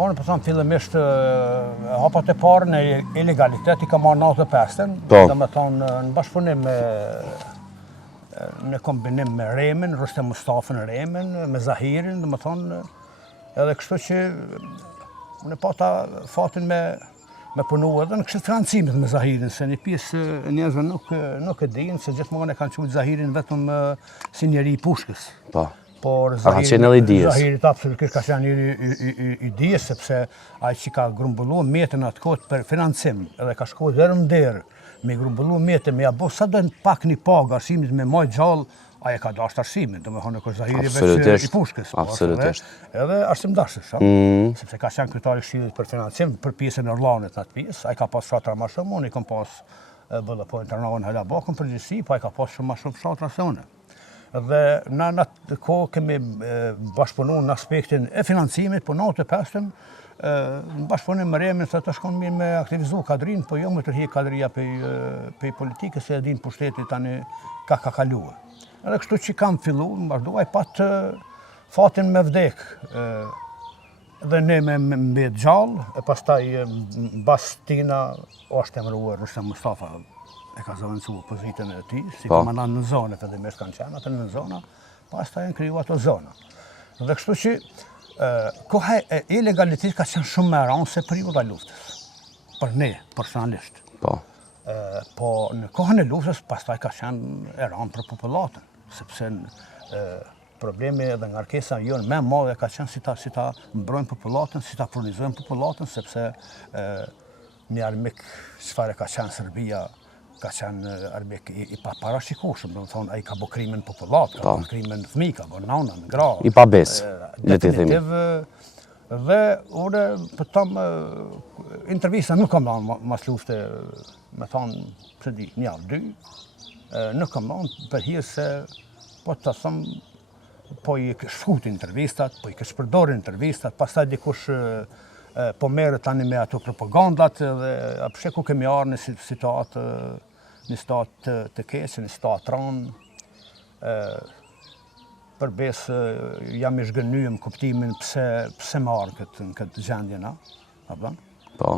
Po, në përtham, fillimisht hapat e parë në ilegalitet i ka marrë 95-ën, dhe me thonë në bashkëpunim në kombinim me Remin, Rustem Mustafën Remin, me Zahirin, dhe me thonë, edhe kështu që unë e pata fatin me punu edhe në kështë financimit me Zahirin, se një pjesë njerëzve nuk e dinë, se gjithmonë e kanë qujtë Zahirin vetëm si njeri i pushkës. Por Zahirit absolutisht ka qenë i dijes, sepse ai që ka grumbullu mjetën atë kohët për financim, edhe ka shkuar deri në derë, me grumbullu mjetën, me ja bo sa do pak një pagë arsimit me majtë gjallë, ai e ka dashur arsimin, domethënë kur Zahiri veç i pushkës. Absolutisht. Edhe arsim dashës, sepse ka qenë kryetari i Këshillit për financim për pjesën e Orllanit atë pjesë, ai ka pas fshatra më shumë, unë i kam pas bëllë po internarën hala bakën përgjithësi, po ai ka pas shumë më shumë fshatra se unë. Dhe në atë kohë kemi bashkëpunuar në aspektin e financimit, po 95-ën në bashkëpunim me Remin se të shkon mirë me aktivizu kadrin, po jo me tërhi kadria pe politikës se e din pushteti tani ka kaluar. Edhe kështu që kam fillu, më vazhduaj pat fatin me vdek. Dhe ne me mbet gjallë, e pastaj mbas tina është emëruar Rustem Mustafa. E ka zëvendësuar pozitën e tij, si komandant në zonë, fillimisht kanë qenë atë në zona, pastaj janë kriju ato zona. Dhe kështu që koha e ilegalitetit ka qenë shumë më e rëndë se periudha e luftës. Për ne, personalisht. Po në kohën e luftës pastaj ka qenë e rëndë për popullatën, sepse problemi dhe ngarkesa jonë më e madhe ka qenë si ta mbrojmë popullatën, si ta furnizojmë popullatën, sepse një armik çfarë ka qenë Serbia ka qenë arbek i parashikueshëm, do të thonë ai ka bë krimin popullat, ka bë krimin fëmijë, ka bë nana, gra. I pabes, le të themi. Dhe unë po them intervista nuk kam dhënë mas lufte, me thonë se di, një javë, dy, nuk kam dhënë për hir se po të them po i shkut intervistat, po i kesh përdorur intervistat, pastaj dikush po merret tani me ato propagandat dhe apshe ku kemi ardhur në situatë të keqe, në situatë rënd. Përbes jam i zhgënyer kuptimin pse marr këtë gjendje na, apo?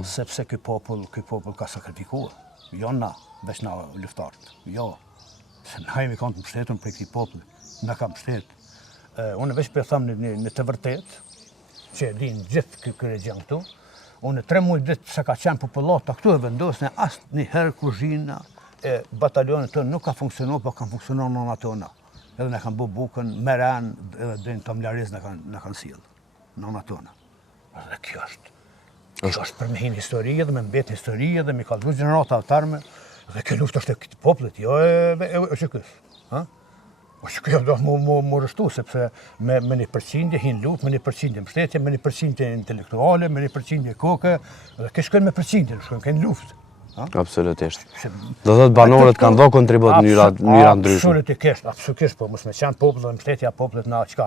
Sepse ky popull ka sakrifikuar. Jo na, veç na luftarët. Jo. Se na jemi kanë të mbështetur për këtij populli, na ka mbështetur. Unë veç për them në të vërtetë, që e din gjithë ky regjion këtu, unë 3 muaj ditë se ka qenë popullata këtu e vendosën asnjëherë kuzhina e batalionit tonë nuk ka funksionuar, po kanë funksionuar nëna tona. Edhe na kanë bë bukën, meran, edhe dën tomlariz na kanë sjell. Nëna tona. Dhe kjo është për me hin histori dhe me mbet histori dhe me kallëzu gjenerata tarme, dhe kjo luftë është e këtij popullit, jo e çikës, ha? Po që kjo do më rështu, sepse me 1% hin luft, me 1% mbështetje, me 1% intelektuale, me 1% koke, dhe ke shkojnë me përqindje, shkojnë kënë luft. Absolutisht. Do thotë banorët kanë dhënë kontribut në mënyra ndryshme. Absolutisht, po mos me qenë popull dhe mbështetja popullit na çka.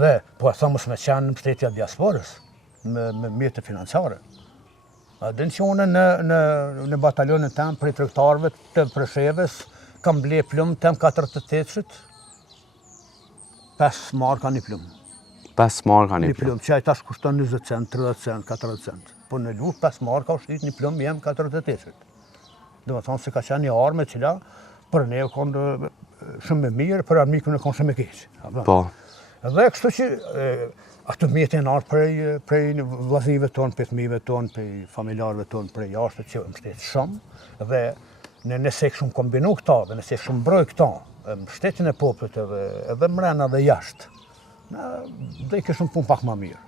Dhe po e them mos me qenë mbështetja diasporës me mjete financiare. A din që unë në batalionin tam për tregtarëve të Preshevës kam ble plum tem 48-shit 5 marka një plum. 5 marka një plum. Që ai tash kushton 20 cent, 30 cent, 40 cent. Po në luftë 5 marka u shtit një plum jem 48-shit. Do të thonë se ka qenë një armë e cila për ne kanë shumë më mirë, për armikun e kanë shumë më keq. Po. Dhe kështu që ato mjete janë ardhur prej vllaznive tonë, prej fëmijëve tonë, prej familjarëve tonë, prej jashtë që mbështet shumë dhe nëse shumë kombinu këta dhe nëse shumë mbroj këta mbështetjen e popullit edhe mrena dhe jashtë, do i kishim punë pak më mirë.